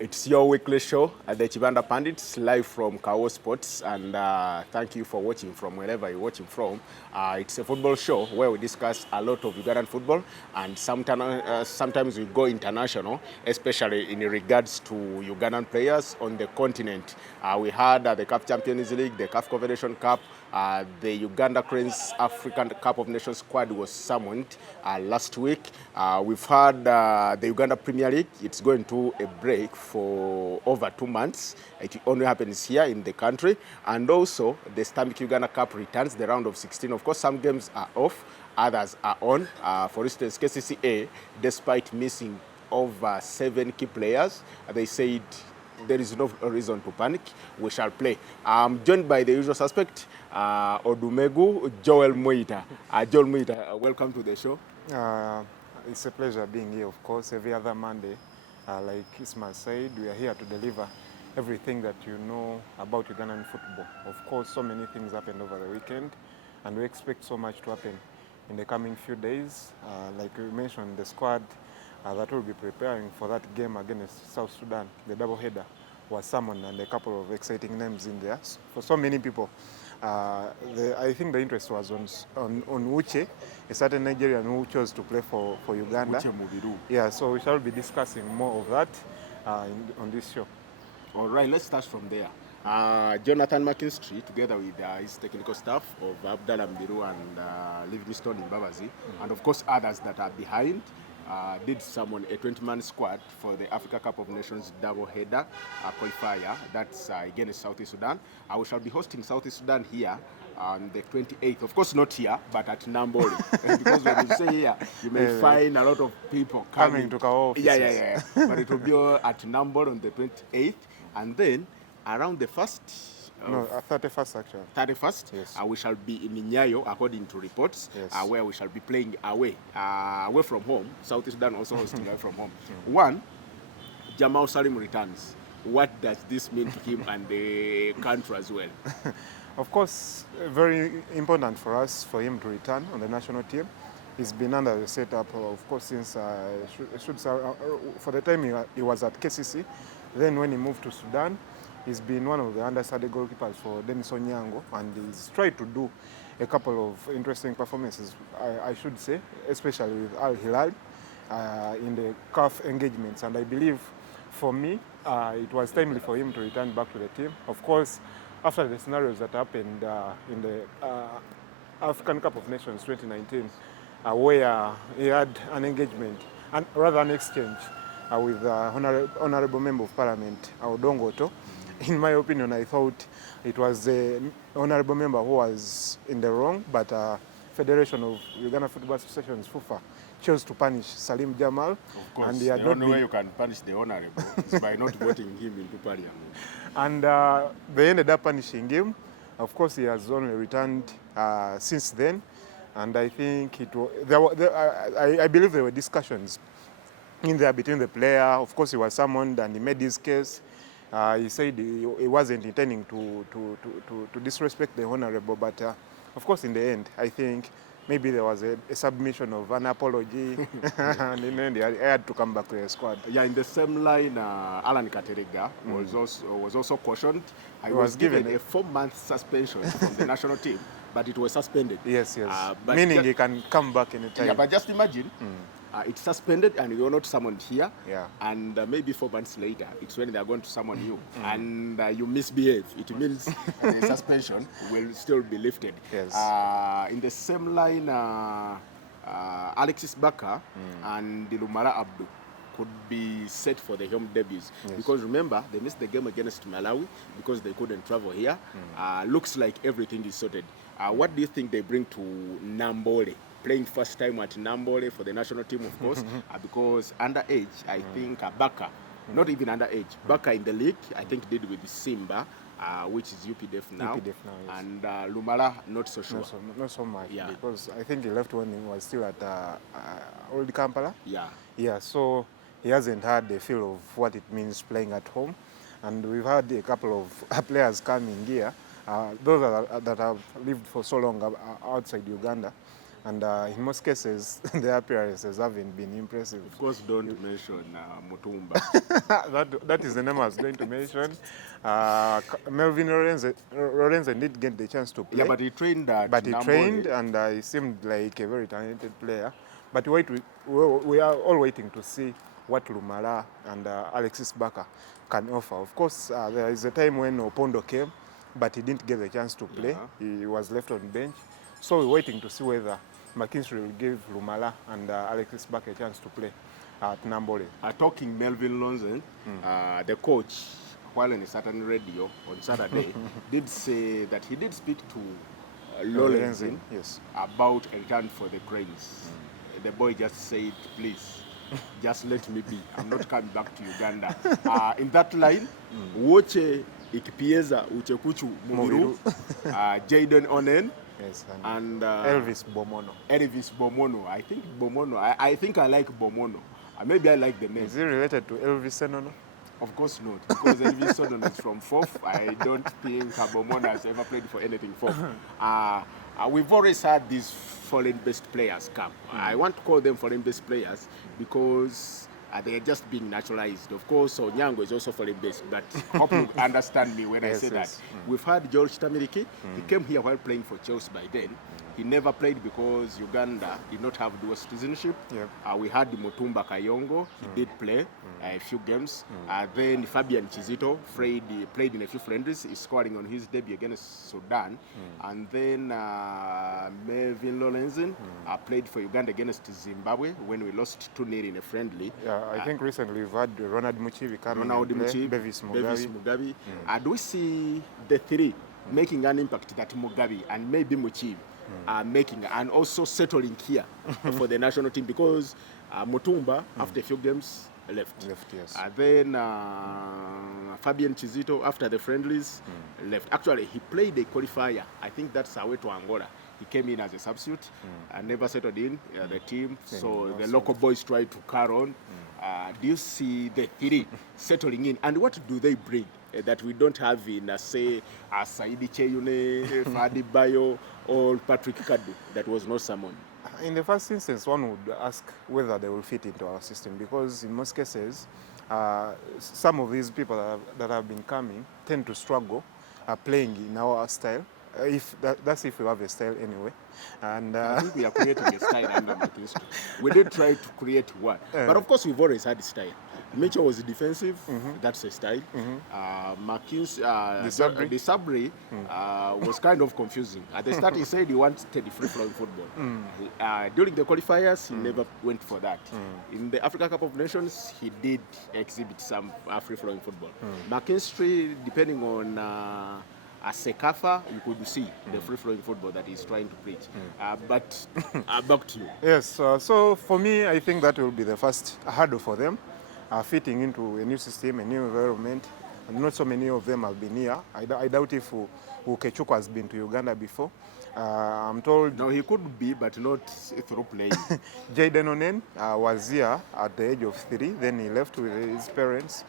It's your weekly show at the Kibanda Pundits, live from Kawowo Sports, and thank you for watching from wherever you're watching from. It's a football show where we discuss a lot of Ugandan football, and sometimes we go international, especially in regards to Ugandan players on the continent. We had the CAF Champions League, the CAF Confederation Cup, the Uganda Cranes African Cup of Nations squad was summoned last week. We've had the Uganda Premier League. It's going to a break for over 2 months. It only happens here in the country. And also, the Stamik Uganda Cup returns, the round of 16. Of course, some games are off, others are on. For instance, KCCA, despite missing over 7 key players, they said there is no reason to panic. We shall play. I'm joined by the usual suspect, Odumegu, Joel Muyita. Joel Muyita, welcome to the show. It's a pleasure being here, of course. Every other Monday, like Ismael said, we are here to deliver everything that you know about Ugandan football. Of course, so many things happened over the weekend, and we expect so much to happen in the coming few days. Like we mentioned, the squad that will be preparing for that game against South Sudan, the double-header, was summoned, and a couple of exciting names in there. For so many people, I think the interest was on Uche, a certain Nigerian who chose to play for Uganda. Uche Mubiru. Yeah, so we shall be discussing more of that on this show. All right, let's start from there. Jonathan McKinstry, together with his technical staff of Abdallah Mbiru and Livingstone Mbabazi, and of course others that are behind, did summon a 20-man squad for the Africa Cup of Nations double-header qualifier. That's against Southeast Sudan. We shall be hosting Southeast Sudan here on the 28th. Of course, not here, but at Namboli. Because when you say here, you may find a lot of people coming to Kawowo. Yeah. But it will be at Namboli on the 28th. And then around the 1st, 31st actually. 31st, yes. We shall be in Nyayo, according to reports, yes. Where we shall be playing away from home. South Sudan also hosting away from home. One, Jamal Salim returns. What does this mean to him and the country as well? Of course, very important for us for him to return on the national team. He's been under the setup, of course, since for the time he was at KCC. Then when he moved to Sudan, he's been one of the understudy goalkeepers for Denis Onyango, and he's tried to do a couple of interesting performances, I should say, especially with Al Hilal in the CAF engagements. And I believe, for me, it was timely for him to return back to the team. Of course, after the scenarios that happened in the African Cup of Nations 2019, where he had an engagement, and rather an exchange with Honorable Member of Parliament, Odongoto. In my opinion, I thought it was the Honorable Member who was in the wrong, but Federation of Uganda Football Associations, FUFA, chose to punish Salim Jamal. Of course, and the only way you can punish the Honorable is by not voting him into Parliament. And they ended up punishing him. Of course, he has only returned since then, and I think I believe there were discussions in there between the player. Of course, he was summoned and he made his case. He said he wasn't intending to disrespect the Honorable, but of course, in the end, I think maybe there was a submission of an apology, and in the end, he had to come back to the squad. Yeah, in the same line, Alan Katerega was also cautioned. He was given a 4-month suspension from the national team, but it was suspended. Yes. Meaning he can come back anytime. Yeah, but just imagine, it's suspended and you're not summoned here. Yeah. And maybe 4 months later, it's when they're going to summon you. And you misbehave. It means the suspension will still be lifted. Yes. In the same line, Alexis Baka and Lumara Abdu could be set for the home debuts. Yes. Because remember, they missed the game against Malawi because they couldn't travel here. Looks like everything is sorted. What do you think they bring to Nambole? Playing first time at Nambole for the national team, of course, because underage, I think Baka, not even underage, Baka in the league, I think did with Simba, which is UPDF now. UPDF now, yes. And Lumala, not so sure. Not so much, yeah. Because I think he left when he was still at Old Kampala. Yeah, so he hasn't had the feel of what it means playing at home. And we've had a couple of players coming here, those that have lived for so long outside Uganda. And in most cases, their appearances haven't been impressive. Of course, don't mention Mutumba. That is the name I was going to mention. Melvin Lorenzen did get the chance to play. Yeah, but he trained at But he Nambole. trained, and he seemed like a very talented player. But we are all waiting to see what Lumala and Alexis Baka can offer. Of course, there is a time when Opondo came, but he didn't get the chance to play. He was left on bench. So we're waiting to see whether McKinstry will give Lumala and Alexis Baka a chance to play at Nambole. Talking Melvin Lonzen, the coach, while on a certain radio on Saturday, did say that he did speak to Lorenzen yes, about a return for the Cranes. The boy just said, please, just let me be. I'm not coming back to Uganda. In that line, Woche Ikipieza Uchekuchu Mumiru, Jaden Onen, yes, and Elvis Bomono. Elvis Bomono. I think Bomono. I think I like Bomono. Maybe I like the name. Is he related to Elvis Senono? Of course not, because Elvis Senono is from Fourth. I don't think Bomono has ever played for anything Fourth. We've always had these foreign-based players come. I want to call them foreign-based players because they are just being naturalized. Of course, Onyango is also foreign-based, but hope you understand me when I say that. We've had George Tamiriki. He came here while playing for Chelsea by then. He never played because Uganda did not have dual citizenship. We had Mutumba Kiyonga. He did play a few games. Then Fabian Chizito played in a few friendlies. He's scoring on his debut against Sudan. And then Melvin Lorenzen played for Uganda against Zimbabwe when we lost 2-0 in a friendly. Yeah, I think recently we've had Ronald Muchibi coming and play, Bevis Mugabi. Do we see the three making an impact that Mugabi and maybe Muchibi are making, and also settling here for the national team? Because Mutumba, after a few games, left. Yes. Then Fabian Chizito, after the friendlies, left. Actually, he played a qualifier. I think that's away to Angola. He came in as a substitute and never settled in the team. So the local boys tried to carry on. Do you see the three settling in? And what do they bring that we don't have in, say, Saidi Cheyune, Fahad Bayo, or Patrick Kadu that was not summoned? In the first instance, one would ask whether they will fit into our system, because in most cases, some of these people that have been coming tend to struggle playing in our style. That's if we have a style anyway. And I think we are creating a style under McKinstry. We did try to create one. But of course, we've always had a style. Mitchell was defensive, that's a style. The Sabri was kind of confusing. At the start, he said he wanted free-flowing football. During the qualifiers, he never went for that. In the Africa Cup of Nations, he did exhibit some free-flowing football. McKinstry, depending on Sekafa, you could see the free-flowing football that he's trying to preach. But back to you. Yes, so for me, I think that will be the first hurdle for them, fitting into a new system, a new environment. And not so many of them have been here. I doubt if Ukechukwu has been to Uganda before. I'm told... No, he could be, but not through playing. Jaden Onen was here at the age of 3, then he left with his parents.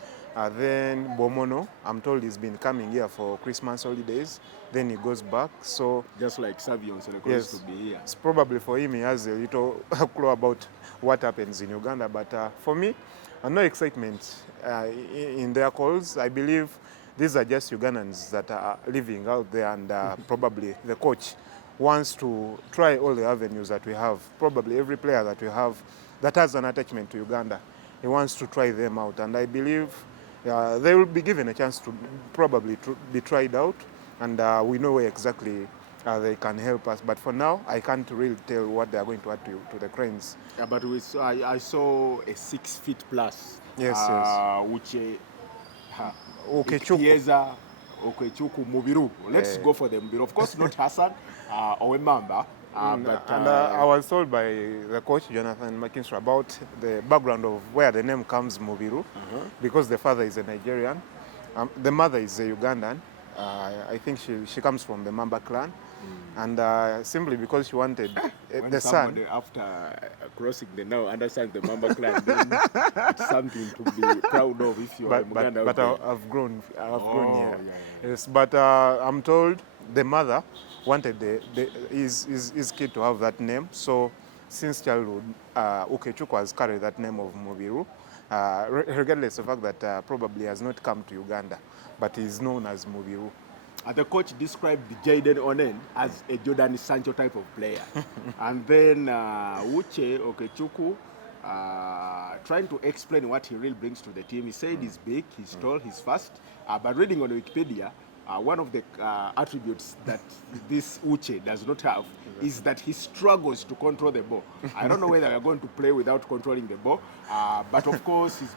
Then Bomono, I'm told he's been coming here for Christmas holidays. Then he goes back. So just like Savion Seneco's to be here. It's probably for him, he has a little clue about what happens in Uganda. But for me, no excitement in their calls. I believe these are just Ugandans that are living out there, and probably the coach wants to try all the avenues that we have. Probably every player that we have that has an attachment to Uganda, he wants to try them out. And I believe they will be given a chance to probably be tried out, and we know where exactly they can help us. But for now, I can't really tell what they are going to add to the Cranes. Yeah, but I saw a 6 feet plus. Yes. Which Ukechukwu Mubiru. Let's go for the Mubiru. Of course, not Hassan or Mamba. I was told by the coach, Jonathan McKinstry, about the background of where the name comes, Mubiru, because the father is a Nigerian, the mother is a Ugandan. I think she comes from the Mamba clan, and simply because she wanted the son. After crossing the now, understand the Mamba clan, then it's something to be proud of if you're a Uganda. But I've grown here. Yeah. Yes, but I'm told the mother wanted his kid to have that name. So since childhood, Ukechukwu has carried that name of Mubiru, regardless of the fact that probably has not come to Uganda, but he is known as Mubiru. The coach described Jayden Onen as a Jordan Sancho type of player. And then Uche Okechukwu, trying to explain what he really brings to the team. He said he's big, he's tall, he's fast. But reading on Wikipedia, one of the attributes that this Uche does not have is that he struggles to control the ball. I don't know whether we're going to play without controlling the ball, but of course he's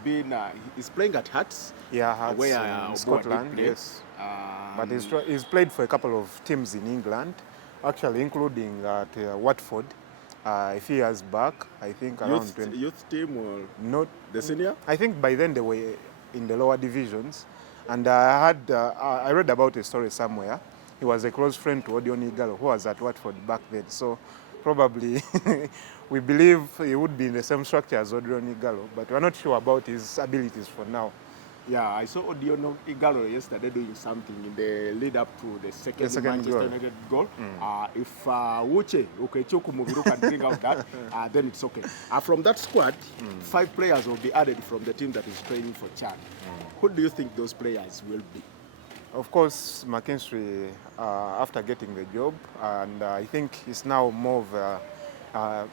playing at Hearts. Yeah, Hearts where in Scotland, yes. But he's played for a couple of teams in England, actually including at Watford. A few years back, I think around youth team or not the senior? I think by then they were in the lower divisions. And I read about a story somewhere. He was a close friend to Odion Igalo, who was at Watford back then. So probably we believe he would be in the same structure as Odion Igalo, but we're not sure about his abilities for now. Yeah, I saw Odion Igalo yesterday doing something in the lead up to the second Manchester United goal. If Uche Okechukwu Mubiru can bring out that, then it's okay. From that squad, 5 players will be added from the team that is training for Chad. Who do you think those players will be? Of course, McKinstry, after getting the job, and I think it's now more of a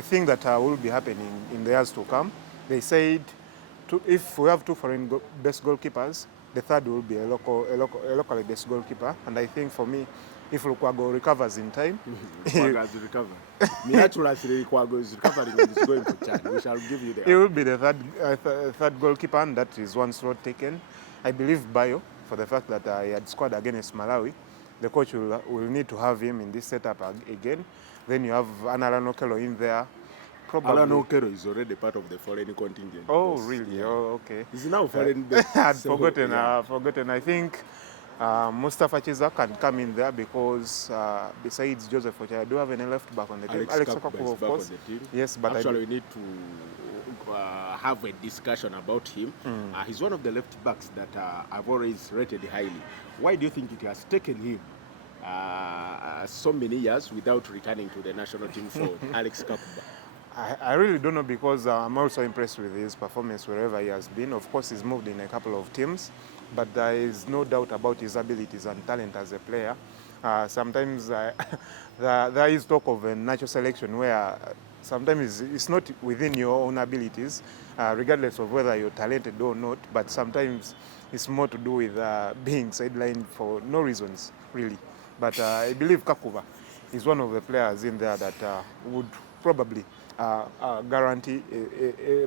thing that will be happening in the years to come. They said, if we have 2 foreign best goalkeepers, the third will be a locally based goalkeeper. And I think for me, if Lukwago recovers in time, Lukwago has recovered. Miraculously, Lukwago is recovering and is going to Chad. We shall give you the. He will be the third goalkeeper, and that is one slot taken. I believe Bayo, for the fact that he had scored against Malawi. The coach will need to have him in this setup again. Then you have Analano Kelo in there. Alan Okero is already part of the foreign contingent. Oh, really? Yeah. Oh, okay. He's now foreign. I had forgotten. Forgotten. I think Mustafa Chiza can come in there because besides Joseph Ocha, I do have any left back on the team. Alex Kawowo, of course. On the team. Yes, but actually we need to have a discussion about him. He's one of the left backs that I've always rated highly. Why do you think it has taken him so many years without returning to the national team for Alex Kawowo? I really don't know because I'm also impressed with his performance wherever he has been. Of course, he's moved in a couple of teams, but there is no doubt about his abilities and talent as a player. Sometimes there is talk of a natural selection where sometimes it's not within your own abilities, regardless of whether you're talented or not, but sometimes it's more to do with being sidelined for no reasons, really. But I believe Kakuva is one of the players in there that would probably guarantee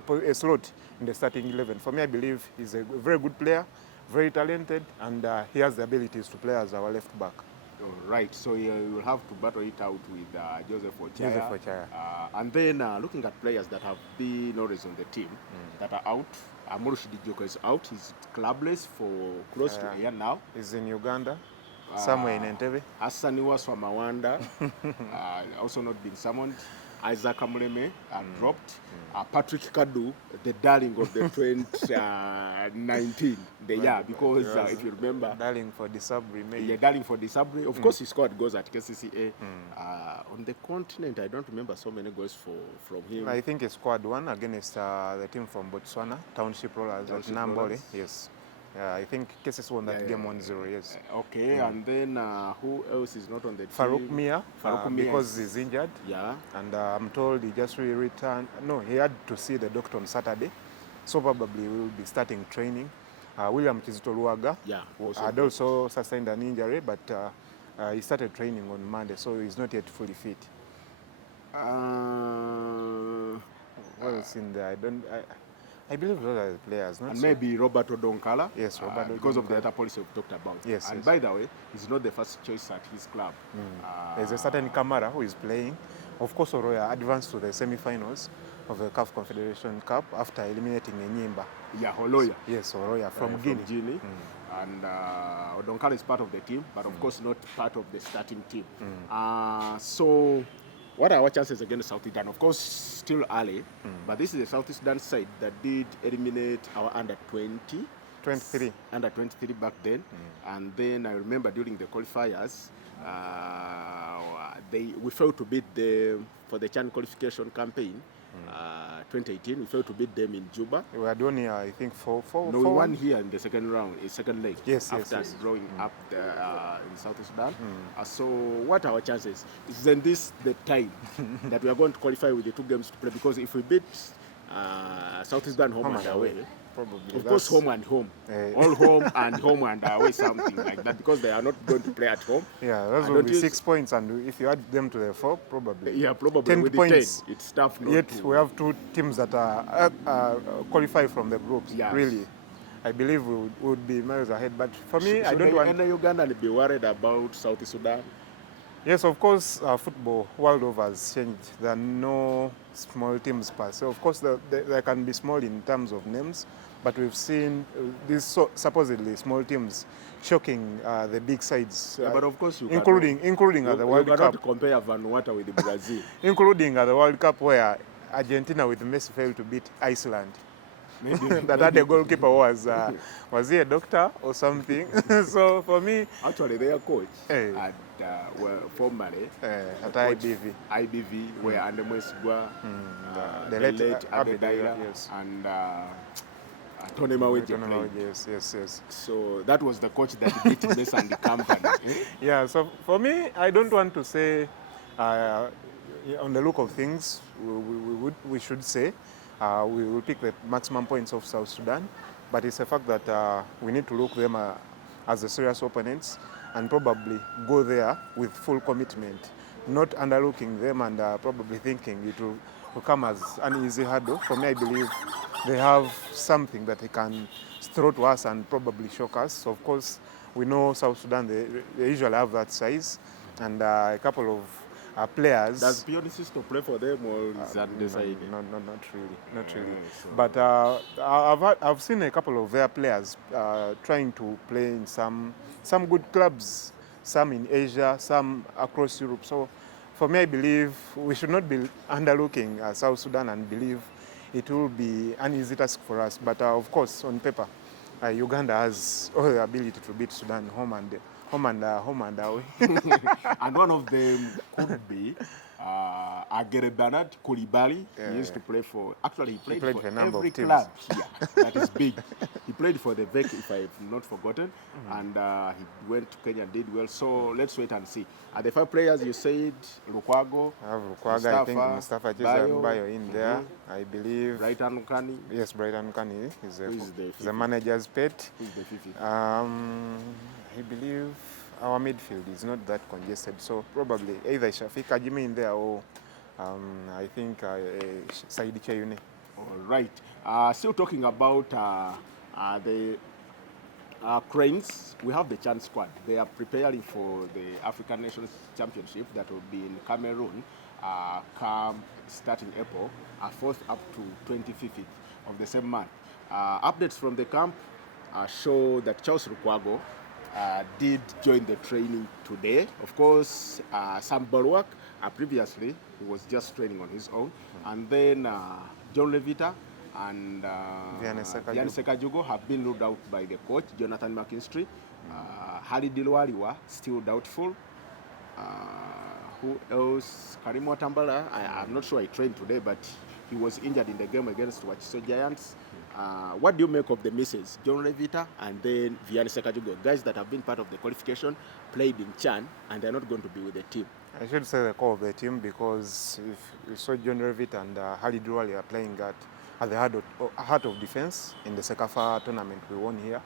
a slot in the starting 11. For me, I believe he's a very good player, very talented, and he has the abilities to play as our left back. Right, so you will have to battle it out with Joseph Ochaya. And then looking at players that have been always on the team that are out, Morushidi Joko is out. He's clubless for close to a year now. He's in Uganda, somewhere in Entebbe. Asaniwa Swamawanda, also not been summoned. Isaac Amuleme dropped. Patrick Kadu, the darling of the 2019, because if you remember, darling for the Sabri, maybe. Yeah, darling for the Sabri. Of course, he scored goals at KCCA. On the continent, I don't remember so many goals from him. I think he scored one against the team from Botswana, Township Rollers at Nambole. Yes. I think Cases won that game 1-0, yes. Okay, and then who else is not on the team? Farouk Mia, because he's injured. Yeah. And I'm told he just returned. No, he had to see the doctor on Saturday. So probably we will be starting training. William Kizito Luaga had also sustained an injury, but he started training on Monday, so he's not yet fully fit. What else in there? I believe those are the players, not and maybe Roberto Donkala. Yes, Roberto because of the other policy we've talked about. Yes. And by the way, he's not the first choice at his club. There's a certain Kamara who is playing. Of course, Oroya advanced to the semi-finals of the CAF Confederation Cup after eliminating Enyimba. Yeah, Oloya. Yes, Oroya from Guinea. And Odonkala is part of the team, but of course not part of the starting team. So what are our chances against South Sudan? Of course, still early, but this is the South Sudan side that did eliminate our under-20 23. Under 23 back then. And then I remember during the qualifiers, we failed to beat them for the CHAN qualification campaign. 2018, we failed to beat them in Juba. We had won here, I think, No, we won here in the second round, second leg. Yes, after yes. drawing up in South Sudan. So what are our chances? Isn't this the time that we are going to qualify with the 2 games to play? Because if we beat South Sudan home and away, probably. Of course, home and home. All home and away, something like that, because they are not going to play at home. Yeah, that will be 6 points, and if you add them to the 4, probably. Yeah, probably 10 with points. The 10, it's tough. Yet we have 2 teams that are qualified from the groups. Yes. Really, I believe we would be miles ahead. But for me, I don't want. want. And Uganda be worried about South Sudan. Yes, of course, football world over has changed. There are no small teams per se. Of course, they can be small in terms of names, but we've seen these supposedly small teams shocking the big sides. Yeah, but of course, including at the World Cup. You cannot compare Vanuatu with Brazil. Including at the World Cup, where Argentina with Messi failed to beat Iceland. That the goalkeeper was he a doctor or something? So for me, actually, their coach at formerly at IBV, where Andemos Gwa, the late Abedaira, yes. and Tony Maweje. Yes. So that was the coach that beat Messi and the company. Yeah. So for me, I don't want to say on the look of things, we should say. We will pick the maximum points of South Sudan, but it's a fact that we need to look them as a serious opponents and probably go there with full commitment, not underlooking them and probably thinking it will come as an easy hurdle. For me, I believe they have something that they can throw to us and probably shock us. Of course, we know South Sudan, they usually have that size, and a couple of players. Does Pion's sister play for them, or is that decided? No, not really. So. But I've seen a couple of their players trying to play in some good clubs, some in Asia, some across Europe. So for me, I believe we should not be underlooking South Sudan and believe it will be an easy task for us. But of course, on paper, Uganda has all the ability to beat Sudan home and away. And one of them could be Agere Bernard Koulibaly. He used to play for, actually he played for a number every of teams. club here that is big. He played for the VEC, if I've not forgotten, and he went to Kenya and did well. So let's wait and see. The 5 players you said, Lukwago, I think Mustafa Bayo in there. I believe. Brighton Kani. Yes, Brighton Kani is the manager's pet. Who's the Fifi? I believe our midfield is not that congested, so probably either Shafiq Ajimi in there or I think Saidi Cheyune. All right. Still talking about the Cranes, we have the CHAN squad. They are preparing for the African Nations Championship that will be in Cameroon come starting April, 4th up to 25th of the same month. Updates from the camp show that Charles Lukwago did join the training today. Of course, Sam Balwak, previously, he was just training on his own. And then John Levita and Vianney Sekajugo have been ruled out by the coach, Jonathan McKinstry. Harry Dilwaliwa, still doubtful. Who else? Karimo Tambala, I'm not sure he trained today, but he was injured in the game against Wachiso Giants. What do you make of the misses? John Levita and then Vianney Sekajugo, guys that have been part of the qualification, played in CHAN, and they're not going to be with the team. I should say the core of the team, because if we saw John Levita and Harry Dilwali are playing at the heart of defense in the Sekafa tournament we won here.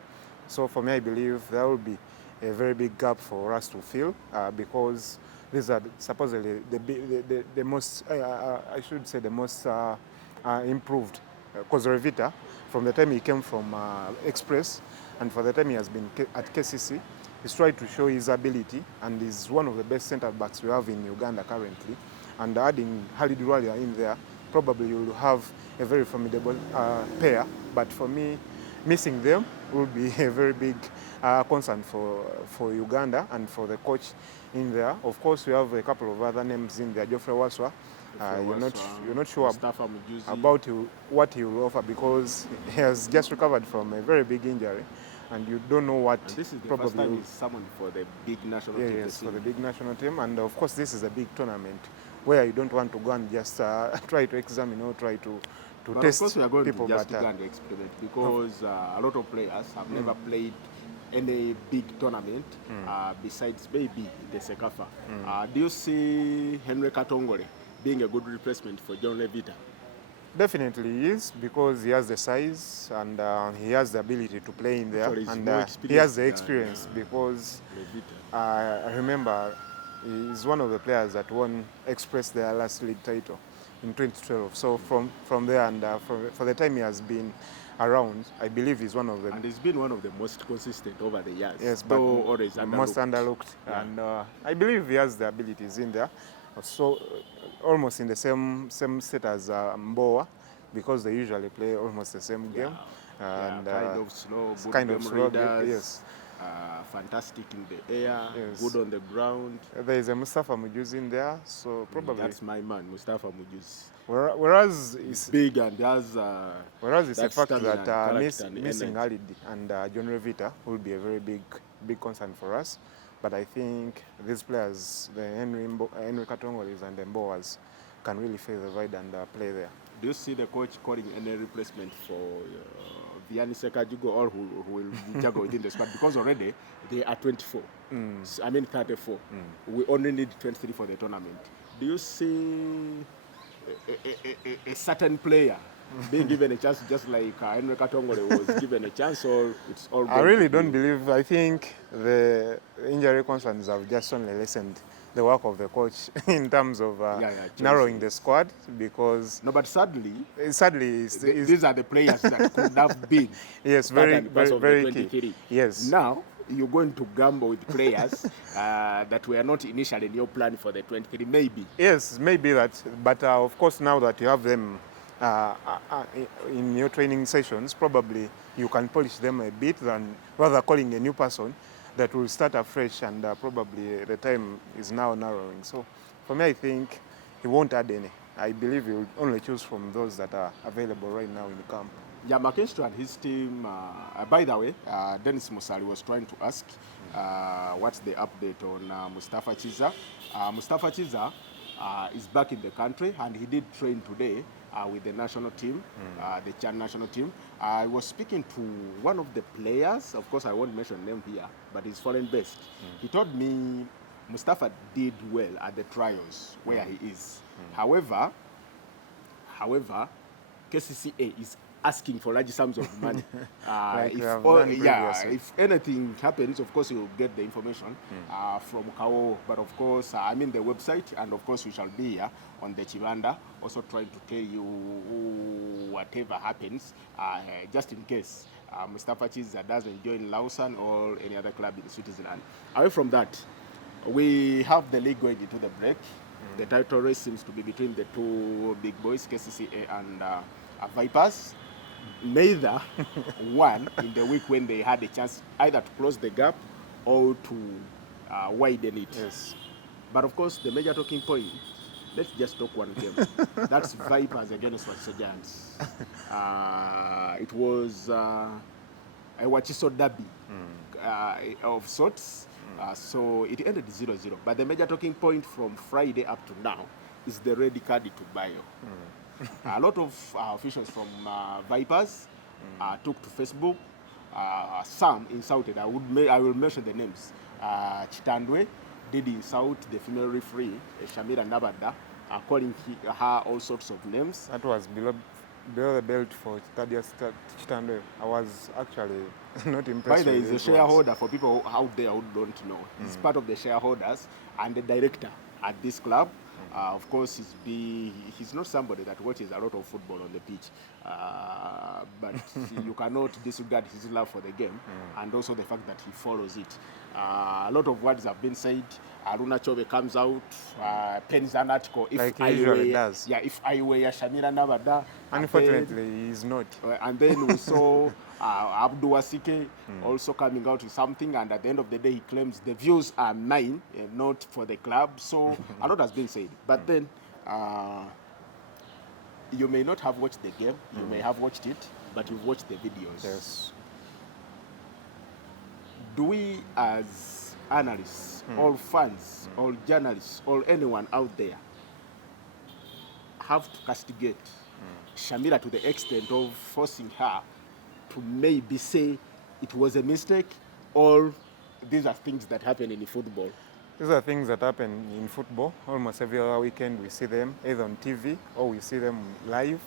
So for me, I believe there will be a very big gap for us to fill because these are supposedly the most, I should say, the most improved. Because Levita, from the time he came from Express and for the time he has been at KCC, he's tried to show his ability and is one of the best centre backs we have in Uganda currently. And adding Harry Dilwali in there, probably you will have a very formidable pair. But for me, missing them will be a very big concern for Uganda and for the coach in there. Of course, we have a couple of other names in there. Geoffrey Waswa You're not sure about what he will offer because he has just recovered from a very big injury, and you don't know what. And this is the first time he's summoned for the big national team. Yes, for the big national team, and of course this is a big tournament where you don't want to go and just try to examine or try to but test of course we are going people. To just go and experiment because a lot of players have never played any big tournament besides maybe the Sekafa. Do you see Henry Katongole being a good replacement for John Levita? Definitely he is, because he has the size and he has the ability to play in there, and he has the experience because I remember he's one of the players that won Express their last league title in 2012. So from there and for the time he has been around, I believe he's one of them. And he's been one of the most consistent over the years. Yes, but always most underlooked. Yeah. And I believe he has the abilities in there. So almost in the same set as Mboa, because they usually play almost the same game. And kind of slow, yes. Fantastic in the air, yes. Good on the ground. There is a Mustafa Mujuzi in there, so probably that's my man, Mustafa Mujuzi. Whereas it's big and has whereas it's a fact that missing Alid and John Revita will be a very big concern for us. But I think these players, the Henry Katongolis and the Mboas, can really fill the void and play there. Do you see the coach calling any replacement for Vianney Sekajugo, or who will juggle within the squad? Because already they are 24. I mean 34. We only need 23 for the tournament. Do you see a certain player being given a chance, just like Henry Katongole was given a chance, or it's all I really don't believe. I think the injury concerns have just only lessened the work of the coach in terms of narrowing the squad, because no, but sadly these are the players that could have been very key. Yes. Now you're going to gamble with players that were not initially in your plan for the 23, maybe. Yes, maybe that, but of course now that you have them in your training sessions, probably you can polish them a bit than rather calling a new person that will start afresh, and probably the time is now narrowing. So for me, I think he won't add any. I believe he will only choose from those that are available right now in the camp. Yeah, McKinstry and his team, by the way, Dennis Musali was trying to ask what's the update on Mustafa Chiza. Mustafa Chiza is back in the country, and he did train today with the national team, the Chad national team. I was speaking to one of the players. Of course, I won't mention them here, but he's foreign based. He told me Mustafa did well at the trials where he is. However, KCCA is asking for large sums of money. If anything happens, of course you'll get the information from Kawowo. But of course, I'm in the website, and of course we shall be here on the Kibanda, also trying to tell you whatever happens, just in case Mustafa Chiza doesn't join Lausanne or any other club in Switzerland. Away from that, we have the league going into the break. The title race seems to be between the two big boys, KCCA and Vipers. Neither won in the week when they had a chance either to close the gap or to widen it. Yes. But of course, the major talking point, let's just talk one game. That's Vipers against Wachiso Giants. It was a Wachiso derby of sorts. So it ended 0-0. But the major talking point from Friday up to now is the red card to Bayo. A lot of officials from Vipers took to Facebook. Some insulted. I will mention the names. Chitandwe did insult the female referee, Shamira Nabada, calling her all sorts of names. That was below the belt for Chitandwe. I was actually not impressed. By the way, he's a shareholder for people out there who don't know. He's part of the shareholders and the director at this club. Of course, he's not somebody that watches a lot of football on the pitch, but you cannot disregard his love for the game and also the fact that he follows it. A lot of words have been said. Aruna Chove comes out, pens an article. Like he usually does. Yeah, if I were Shamira Nabada. Unfortunately, he's not. And then we saw Abdu Wasike also coming out with something, and at the end of the day, he claims the views are mine and not for the club. So a lot has been said. But then You may not have watched the game, you may have watched it, but you've watched the videos. Yes. Do we as analysts, or fans, or journalists, or anyone out there have to castigate Shamira to the extent of forcing her to maybe say it was a mistake, or these are things that happen in football? These are things that happen in football. Almost every other weekend we see them either on TV or we see them live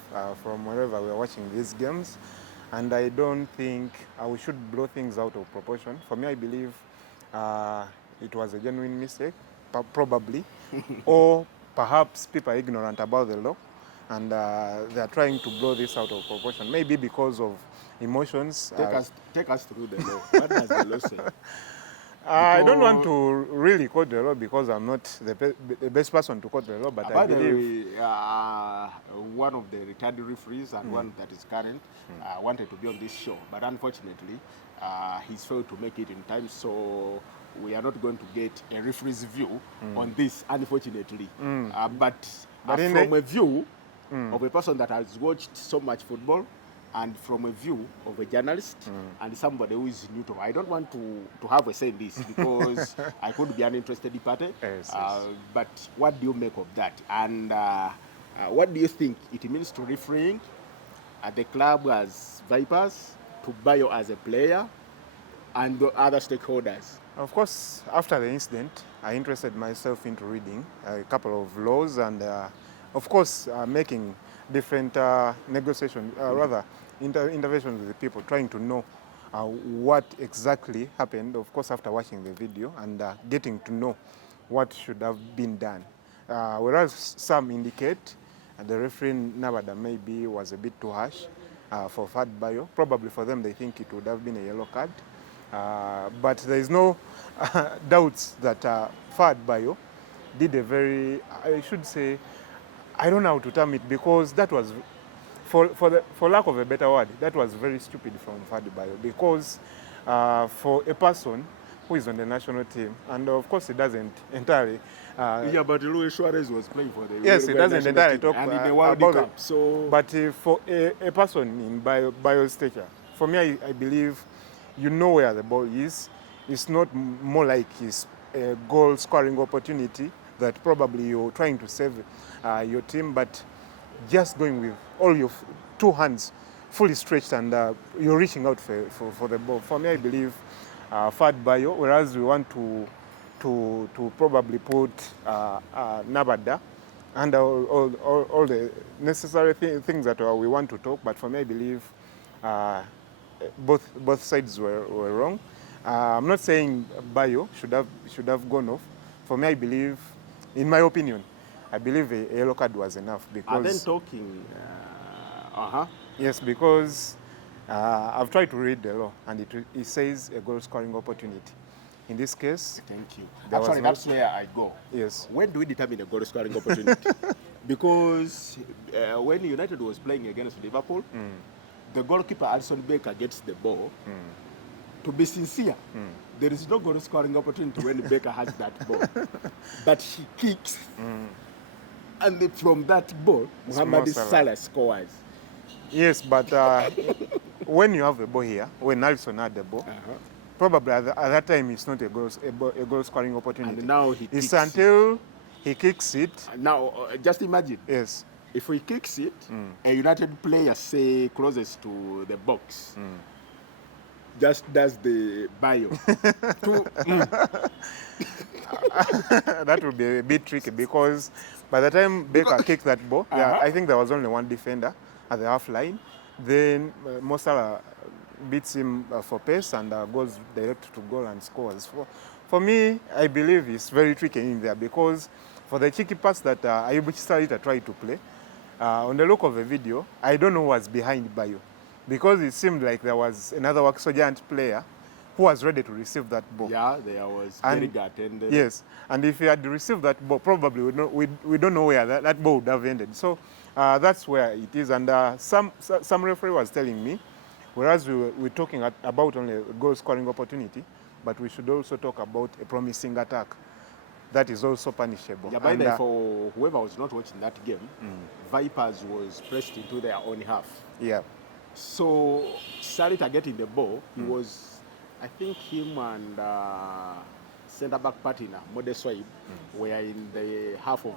from wherever we're watching these games. And I don't think we should blow things out of proportion. For me, I believe it was a genuine mistake, probably. Or perhaps people are ignorant about the law and they are trying to blow this out of proportion. Maybe because of emotions. Take us through the law. What does the law say? I don't want to really quote the law because I'm not the best person to quote the law, but I believe... one of the retired referees and one that is current wanted to be on this show, but unfortunately he's failed to make it in time, so we are not going to get a referee's view on this, unfortunately. But from a view of a person that has watched so much football, and from a view of a journalist and somebody who is neutral, I don't want to have a say in this because I could be an interested party. Yes. But what do you make of that? And what do you think it means to refereeing the club as Vipers, to Bayo as a player, and the other stakeholders? Of course, after the incident, I interested myself into reading a couple of laws and, of course, making different negotiations, interventions with the people, trying to know what exactly happened, of course, after watching the video and getting to know what should have been done. Whereas some indicate the referee Nabada maybe was a bit too harsh for Fahad Bayo. Probably for them, they think it would have been a yellow card. But there is no doubts that Fahad Bayo did a very, I should say, I don't know how to term it, because that was, for lack of a better word, that was very stupid from Fahad Bayo, because for a person who is on the national team, and of course it doesn't entirely... yeah, but Luis Suarez was playing for the yes, it doesn't entirely talk and in the World about Cup. So, but for a person in Bayo's stature, for me, I believe you know where the ball is. It's not more like it's a goal-scoring opportunity that probably you're trying to save your team, but just going with all your two hands fully stretched and you're reaching out for the ball. For me, I believe Fahad Bayo, whereas we want to probably put Nabada and all the necessary things that we want to talk, but for me, I believe both sides were wrong. I'm not saying Bayo should have gone off. For me, I believe, in my opinion, I believe a yellow card was enough because... And then talking... Yes, because I've tried to read the law and it says a goal scoring opportunity. In this case... Thank you. Actually, that's where I go. Yes. When do we determine a goal scoring opportunity? Because when United was playing against Liverpool, the goalkeeper, Alison Baker, gets the ball. To be sincere, there is no goal scoring opportunity when Baker has that ball. But he kicks, and from that ball, Mohamed Salah scores. Yes, but when you have the ball here, when Alisson had the ball, probably at that time it's not a goal scoring opportunity. And now he kicks it's until he kicks it. Now, just imagine. Yes. If he kicks it, a United player, say, closest to the box, just does the Bayo. That would be a bit tricky because by the time Baker kicked that ball, I think there was only one defender at the half line. Then Mo Salah beats him for pace and goes direct to goal and scores. For me, I believe it's very tricky in there because for the cheeky pass that Ayubu Chisarita tried to play, on the look of the video, I don't know what's behind Bayo. Because it seemed like there was another Waxo Giant player who was ready to receive that ball. Yeah, there was Gerrard. Yes, and if he had received that ball, probably we don't know where that ball would have ended. So that's where it is. And some referee was telling me, whereas we're talking about only a goal-scoring opportunity, but we should also talk about a promising attack. that is also punishable. Yeah, by the way, for whoever was not watching that game, Vipers was pressed into their own half. Yeah. So Sarita getting the ball, he was, I think him and centre-back partner, Mode Swaib, were in the half of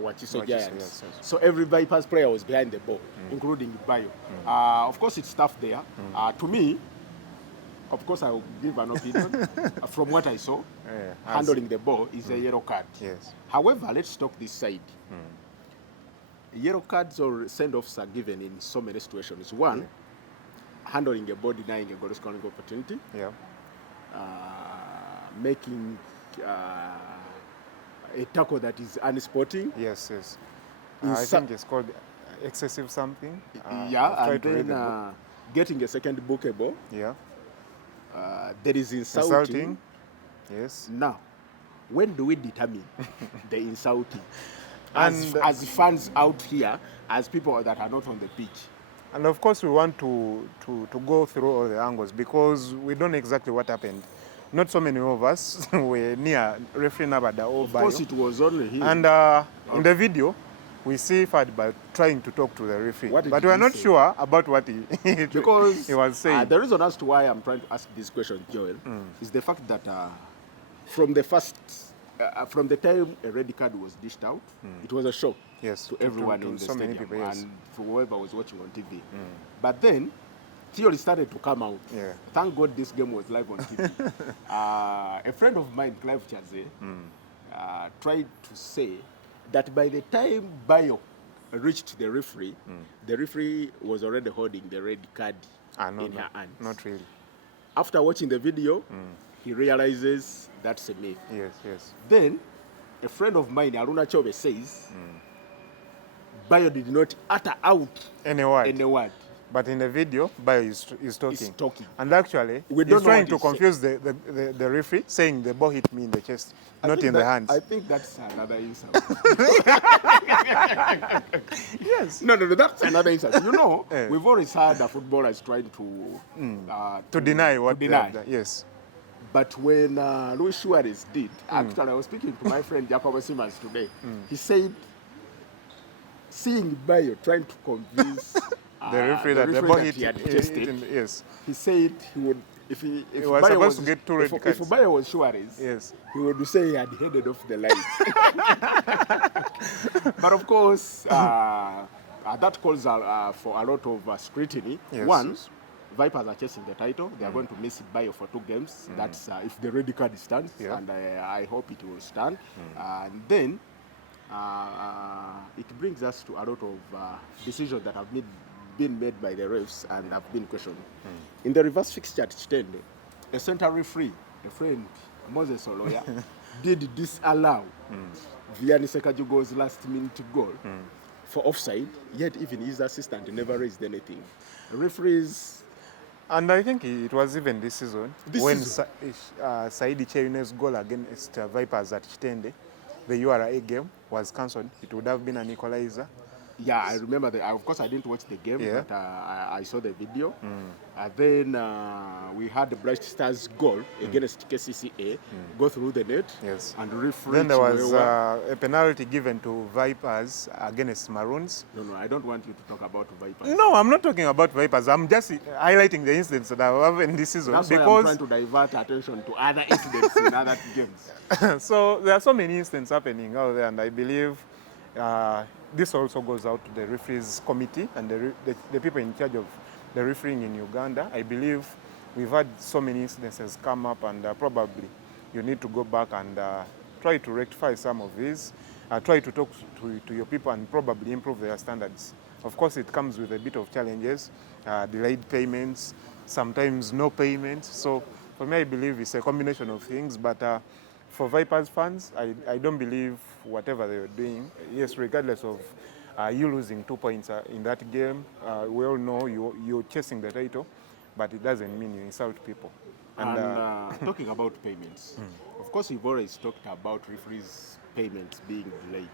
Wachiso Giants. Yes. So every Vipers player was behind the ball, including Bayo. Of course, it's tough there. To me, of course, I will give an opinion. From what I saw, handling the ball is a yellow card. Yes. However, let's talk this side. Yellow cards or send-offs are given in so many situations. One, handling a ball, denying a goal scoring opportunity. Yeah. Making a tackle that is unsporting. Yes, yes. I think it's called excessive something. Yeah, and then getting a second bookable. Yeah. There is insulting. Yes. Now, when do we determine the insulting? As fans out here, as people that are not on the pitch. And of course, we want to go through all the angles because we don't know exactly what happened. Not so many of us were near referee Nabada or Bayo. Of course, it was only him. And in the video, we see Fahad Bayo trying to talk to the referee. But we are not sure about what he was saying. The reason as to why I'm trying to ask this question, Joel, is the fact that from the time a red card was dished out, it was a shock to everyone in the stadium people, and for whoever was watching on TV. But then, theory started to come out. Yeah. Thank God this game was live on TV. A friend of mine, Clive Chaze, tried to say that by the time Bayo reached the referee was already holding the red card in her hands. Not really. After watching the video, he realizes that's a myth. Yes, yes. Then, a friend of mine, Aruna Chobe, says Bayo did not utter out any word. But in the video, Bayo is talking. He's talking. And actually, he's trying to confuse the referee, saying the ball hit me in the chest, not in the hands. I think that's another insult. Yes. No, that's another insult. You know, we've always heard the footballers trying to deny what they have done. Yes. But when Luis Suarez did, actually I was speaking to my friend Jacobo Simmons today, he said, seeing Bayo trying to convince the referee that the ball hit he had tested, yes. He said he would, if he was Bayo supposed to get 2 red cards. If Bayo was Suarez, yes, he would say he had headed off the line. But of course, that calls for a lot of scrutiny. Yes. One, Vipers are chasing the title. They are going to miss Bayo for 2 games. That's if the red card stands, and I hope it will stand. And then it brings us to a lot of decisions that have been made by the refs and have been questioned. In the reverse fixture at Chitende, a center referee, a friend, Moses Oloya, did disallow Vianney Sekajugo's last-minute goal for offside, yet even his assistant never raised anything. Referees... And I think it was even this season, when Saidi Cheyune's goal against Vipers at Chitende, the URA game was cancelled. It would have been an equalizer. Yeah, I remember that. Of course, I didn't watch the game, but I saw the video. Then we had the Bright Stars goal against KCCA go through the net. Yes. And referee. Then there was a penalty given to Vipers against Maroons. No, I don't want you to talk about Vipers. No, I'm not talking about Vipers. I'm just highlighting the incidents that have happened this season. That's why I'm trying to divert attention to other incidents in other games. So there are so many incidents happening out there, and I believe this also goes out to the referees committee and the people in charge of the refereeing in Uganda. I believe we've had so many incidences come up, and probably you need to go back and try to rectify some of these, try to talk to your people and probably improve their standards. Of course, it comes with a bit of challenges, delayed payments, sometimes no payments. So for me, I believe it's a combination of things, but for Vipers fans, I don't believe whatever they're doing, yes, regardless of you losing 2 points in that game, we all know you're chasing the title, but it doesn't mean you insult people. And talking about payments, of course, we've always talked about referees' payments being delayed.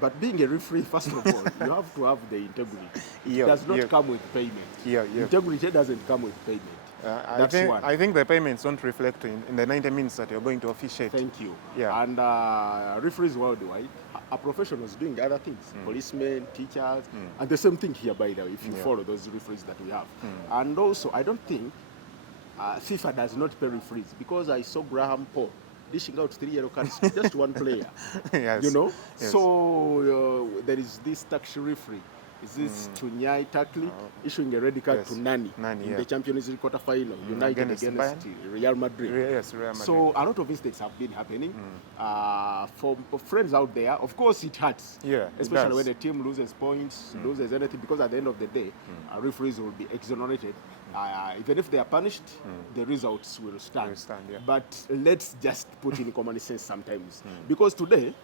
But being a referee, first of all, you have to have the integrity. It does not come with payment. Integrity doesn't come with payment. That's one. I think the payments don't reflect in the 90 minutes that you're going to officiate. Thank you. Yeah. And referees worldwide are professionals doing other things. Policemen, teachers, and the same thing here, by the way, if you follow those referees that we have. And also, I don't think FIFA does not pay referees, because I saw Graham Paul dishing out 3 yellow cards to just one player. Yes. You know? Yes. So there is this taxi referee. Is this Tunyai Takli issuing a red card to Nani in the Champions League quarter-final, United against Real Madrid. Yes, Real Madrid. So a lot of mistakes have been happening. For friends out there, of course it hurts. Yeah, especially when the team loses points, loses anything, because at the end of the day, referees will be exonerated. Even if they are punished, the results will stand. But let's just put in common sense sometimes. Because today,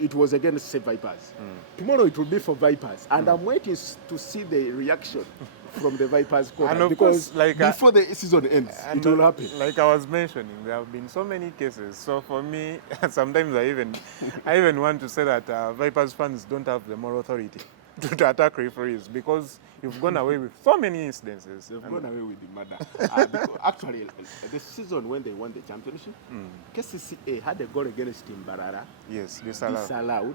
it was against the Vipers. Tomorrow it will be for Vipers. And I'm waiting to see the reaction from the Vipers corner, because before the season ends, it will happen. Like I was mentioning, there have been so many cases. So for me, sometimes I even want to say that Vipers fans don't have the moral authority to attack referees, because you've gone away with so many incidences. They've gone away with the murder. Actually, the season when they won the championship, KCCA had a goal against Timbarara. Yes, disallowed.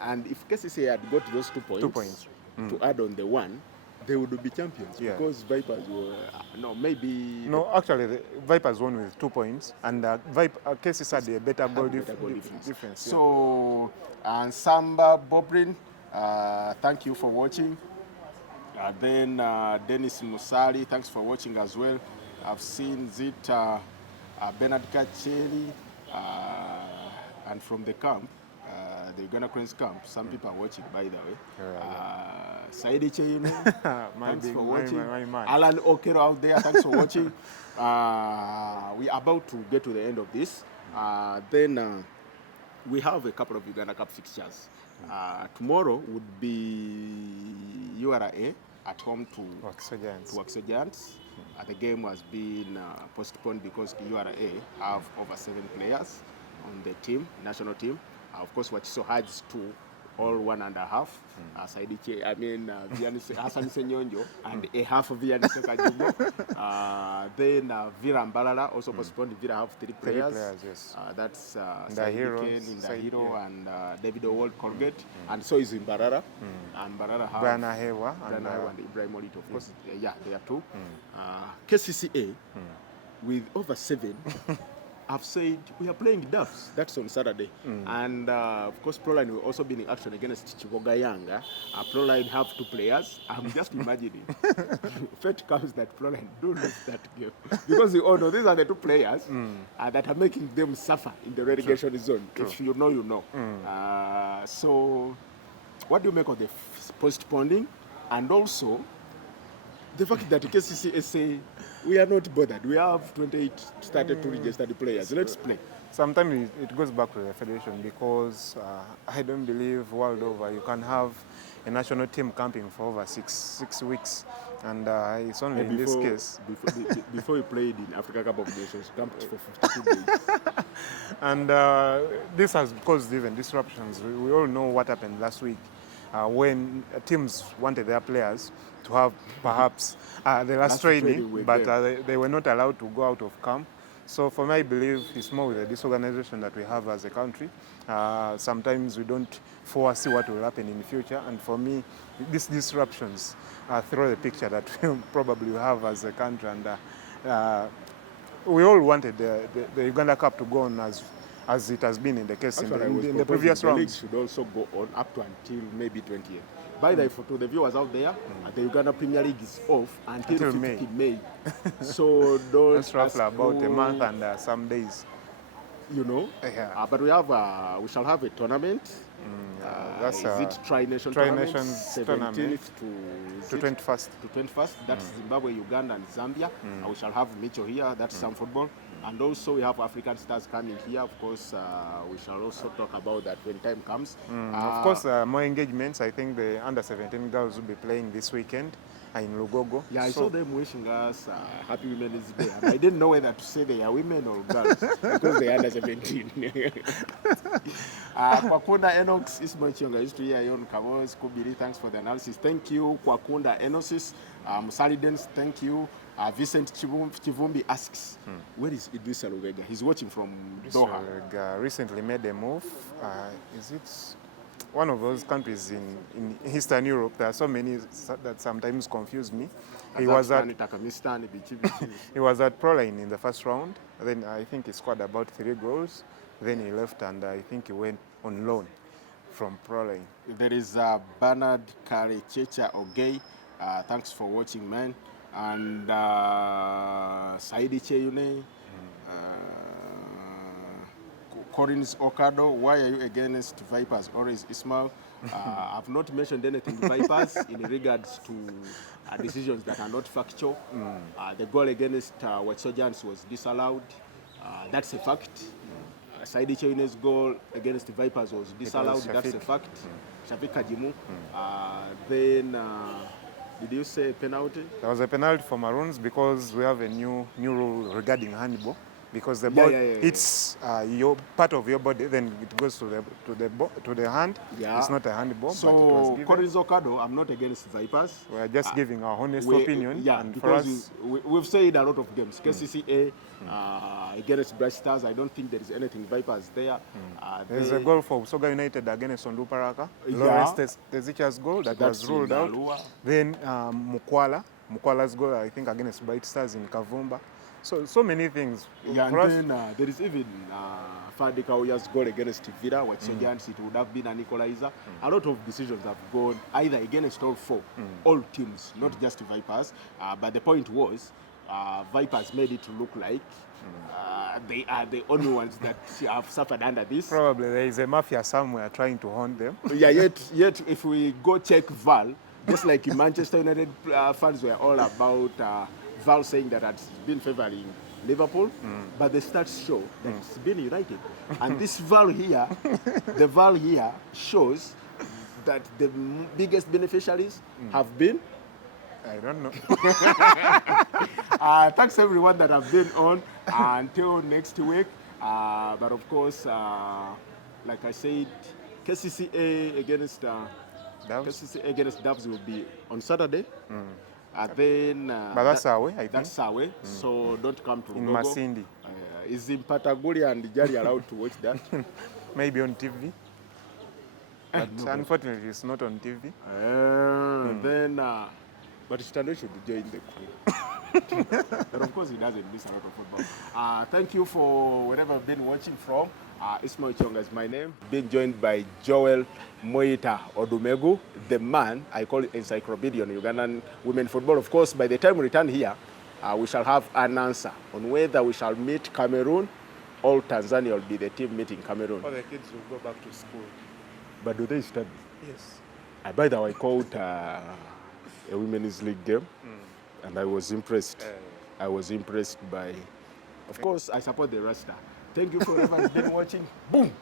And if KCCA had got those 2 points, to add on the one, they would be champions. Because Vipers were, No, actually, the Vipers won with 2 points, and KCCA had a better goal difference. So, and Samba Bobrin, thank you for watching. Then Dennis Musali, thanks for watching as well. I've seen Zita Bernard Kacheli, and from the camp, the Uganda Cranes camp, some people are watching, by the way. Saidi Cheino, thanks for watching. Alan Okero out there, thanks for watching. We are about to get to the end of this. Then we have a couple of Uganda Cup fixtures. Tomorrow would be URA at home to Waxo Giants. The game has been postponed because URA have over 7 players on the team, national team. Of course, Wachiso has 2, all 1.5. Hassan Senyonjo and a half of Vianney Sekajumo. Then Vira Mbalala also postponed. Vira have 3 players. Yes. That's Ndahiro and David Owald Colgate. And so is Mbarara. And Mbarara have Brian Ahewa and Ibrahim Olito. Of course, they are 2. KCCA with over 7. I've said we are playing Duffs. That's on Saturday. And of course, Proline will also be in action against Chibogayanga. Proline have 2 players. I'm just imagining. Fate comes that Proline do lose that game. Because you all know these are the 2 players that are making them suffer in the relegation zone. If you know, you know. So, what do you make of the postponing? And also, the fact that KCCA say, we are not bothered. We have 28 started to register the players. Let's play. Sometimes it goes back to the federation, because I don't believe world over you can have a national team camping for over six weeks. And it's only in this case. Before you played in Africa Cup of Nations, camped for 52 days. And this has caused even disruptions. We all know what happened last week when teams wanted their players to have perhaps the last training, but they were not allowed to go out of camp. So for me, I believe it's more with the disorganization that we have as a country. Sometimes we don't foresee what will happen in the future. And for me, these disruptions throw the picture that we probably have as a country. And we all wanted the Uganda Cup to go on as it has been in the case in the previous rounds. The league should also go on up to until maybe 20th. By the way, to the viewers out there, the Uganda Premier League is off until May. So that's roughly about a month and some days. You know, but we shall have a tournament. Is it Tri-Nation tournament? 17th to 21st. To 21st. That's Zimbabwe, Uganda, and Zambia. We shall have Mitchell here. That's some football. And also we have African stars coming here. Of course, we shall also talk about that when time comes. Of course, more engagements. I think the under-17 girls will be playing this weekend in Lugogo. Yeah, I saw them wishing us Happy Women's Day. And I didn't know whether to say they are women or girls because they are under-17. Kwakunda Enox, Ismael Kiyonga used to hear Yon Kawowo, Kubiri, thanks for the analysis. Thank you, Kwakunda Enosis. Musalidens, thank you. Vincent Chivumbi asks, where is Idrissa Lubega? He's watching from Doha. Lubega recently made a move. Is it one of those countries in Eastern Europe? There are so many that sometimes confuse me. He was at Proline in the first round. Then I think he scored about 3 goals. Then he left, and I think he went on loan from Proline. There is Bernard Karechecha Ogei. Thanks for watching, man. And Saidi Cheyune, Collins Okado, why are you against Vipers? Or is Ismael? I've not mentioned anything Vipers in regards to decisions that are not factual. The goal against Wet'suwet'en was disallowed. That's a fact. Saidi Cheyune's goal against the Vipers was disallowed. That's a fact. Shafiq Kajimu. Then, did you say penalty? There was a penalty for Maroons because we have a new rule regarding handball. Because the ball hits your part of your body, then it goes to the hand. Yeah. It's not a handball. So, Collins Okado, I'm not against Vipers. We are just giving our honest opinion. Yeah, and because we've said a lot of games. KCCA against Bright Stars, I don't think there is anything Vipers there. There's a goal for Soga United against Onduparaka. Lawrence Tezicha's goal that was ruled out. Then Mukwala's goal, I think, against Bright Stars in Kavumba. So many things. Yeah, and then there is even Fahad Bayo's goal against Villa, Wet'suwet'en, it would have been an equalizer. A lot of decisions have gone either against all four, all teams, not just Vipers. But the point was, Vipers made it to look like they are the only ones that have suffered under this. Probably there is a mafia somewhere trying to haunt them. Yeah, yet if we go check VAR, just like Manchester United fans were all about Val saying that it's been favoring Liverpool, but the stats show that it's been United. And this Val here, the Val here shows that the biggest beneficiaries have been. I don't know. Thanks everyone that have been on until next week. But of course, like I said, KCCA against Dubs will be on Saturday. Then, but that's our way, I think. That's our way. So don't come to in Masindi. Is in Patagonia and Jari allowed to watch that? Maybe on TV. But unfortunately, it's not on TV. Then, but Chitando should join the crew. But of course, he doesn't miss a lot of football. Thank you for wherever you've been watching from. Ismael Kiyonga is my name. Being joined by Joel Muyita Odumegu, the man, I call it encyclopedia on Ugandan women football. Of course, by the time we return here, we shall have an answer on whether we shall meet Cameroon or Tanzania will be the team meeting Cameroon. All the kids will go back to school. But do they study? Yes. By the way, I called a women's league game, and I was impressed. I was impressed by, of course, I support the Rasta. Thank you for everyone been watching. Boom,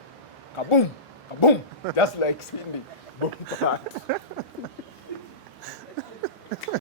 kaboom, kaboom, just like Cindy. Boom,